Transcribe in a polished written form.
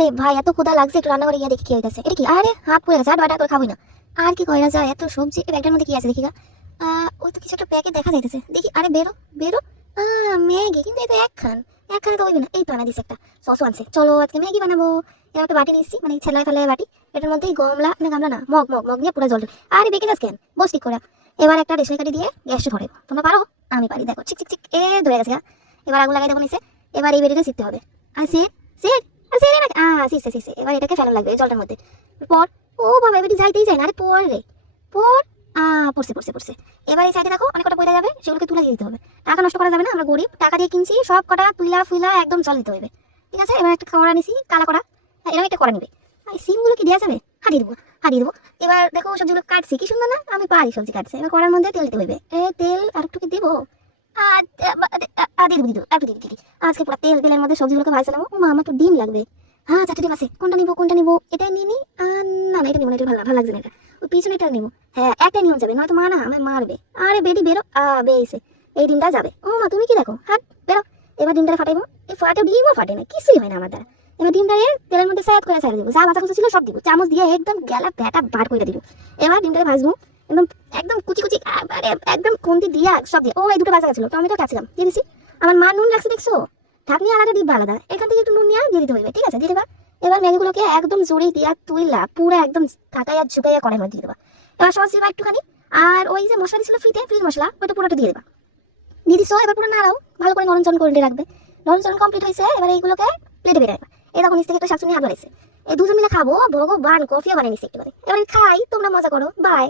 আরে ভাই এত ক্ষুধা লাগছে, একটু রান্না করে গিয়ে দেখি কি হইতাছে। এটা কি? আরে হাত পুড়ে গেছে, আর বাটা করে খাবোই না। আর কি কইরা যায়, এত সবজি এই ব্যাগটার মধ্যে কি আছে দেখি গা। ওই তো কিছু একটা প্যাকেট দেখা যাইতেছে, দেখি। আরে বেরো বেরো। ম্যাগি, কিন্তু এটা একখানে তো হইবে না। এই তো আনা দিছে একটা, সসও আনছে। চলো আজকে ম্যাগি বানাবো। এরকম একটা বাটি নিচ্ছি, মানে ছেলাই ফেলায় বাটি। এটার মধ্যে গামলা না, গামলা না, মগ মগ মগ দিয়ে পুরো জল ঢেলে। আরে বেঁকে যাস কেন, বস ঠিক করে। এবার একটা রেশমি কাঠি দিয়ে গ্যাসটা ধরে, তোমরা পারো? আমি পারি, দেখো চিক চিক চিক এ ধরে গেছে গা। এবার আগুন লাগাই দেবো নিচে। এবার এই বেটিটা শিখতে হবে। আর সে সে শিখছে। এবার এটাকে ফেলা লাগবে এই জলটার মধ্যে। পর, ও বাবা, এবারে যাইতেই যায় না। আরে পর রে, পর। পড়ছে। এবার এই সাইডে দেখো অনেক কটা পয়সা যাবে, সেগুলোকে তুলে দিয়ে দিতে হবে। টাকা নষ্ট করা যাবে না, আমরা গরিব, টাকা দিয়ে কিনছি। সব কটা তুইলা ফুইলা একদম জল দিতে হবে। ঠিক আছে, এবার একটা কড়া নিছি, কালা কড়া। হ্যাঁ, এরকম একটা কড়া নিবে। আর এই সিমগুলো কি দেওয়া যাবে? হারিয়ে দেবো। এবার দেখো সবজিগুলো কাটছি, কি সুন্দর না? আমি পারি সবজি কাটছে। এবার কড়ার মধ্যে তেল দিতে হইবে। তেল আর একটু কি দেবো? দিদি আজকে পুরো তেলের মধ্যে সবজিগুলোকে ভাজছে নেবো। মা, আমার তো ডিম লাগবে। হ্যাঁ, 4টে ডিম আছে। কোনটা নিবো? এটাই নিয়ে নি। না না, এটা নিবো না, এটা ভালো লাগছে না। এটা ওই পিছনে এটা নিবো। হ্যাঁ, একটা নিয়ম যাবে, নয়তো মা না আমায় মারবে। আরে বেটি বেরো। বেয়েছে, এই ডিমটা যাবে। ও মা, তুমি কি দেখো? হাট বেরো। এবার ডিমটা ফাটাইবো। এই ফাটে ডিমও ফাটে না, কিছুই হয় না আমার দ্বারা। এবার ডিমটারে তেলের মধ্যে সায়াত করে ছাড়ে দিবো। যা বাঁচা কুচি ছিল সব দিব, চামচ দিয়ে একদম গেলা ব্যাটা বার করে দিব। এবার ডিমটারে ভাজবো একদম, একদম কুচি কুচি, একদম খুন্তি দিয়া সব দিয়ে। ও, এই দুটো বাঁচা গেছিল, টমেটো ক্যাপসিকাম দিয়ে দিছি। আমার মা নুন রাখছে দেখছো, ঢাকনি আলাদা, ডিব্বা আলাদা। এখান থেকে একটু নুন নিয়ে দিয়ে দিতে হইবে। ঠিক আছে, দিয়ে দেবা। এবার ম্যাগিগুলোকে একদম জোরে দিয়া তুইলা পুরো একদম ঢাকাইয়া ঝুঁকাইয়া কড়াইয়ের মধ্যে দিয়ে দেবা। এবার সস দিবা একটুখানি। আর ওই যে মশলা দিছিল ফ্রিতে, ফ্রিজ মশলা, ওইটা পুরোটা দিয়ে দেবা। দিয়ে দিছো, এবার পুরো নাড়াও, ভালো করে নরম চরম করে রাখবে। নরম চরম কমপ্লিট হয়েছে, এবার এইগুলোকে প্লেটে বেড়ে রাখবা। এই তখন নিচ থেকে একটা শাকচুনি হাত বাড়াইছে। এই দুজন মিলে খাবো, ভগবান, কফিও বানিয়ে নিচ্ছে একটু করে। এবার খাই, তোমরা মজা করো। বাই।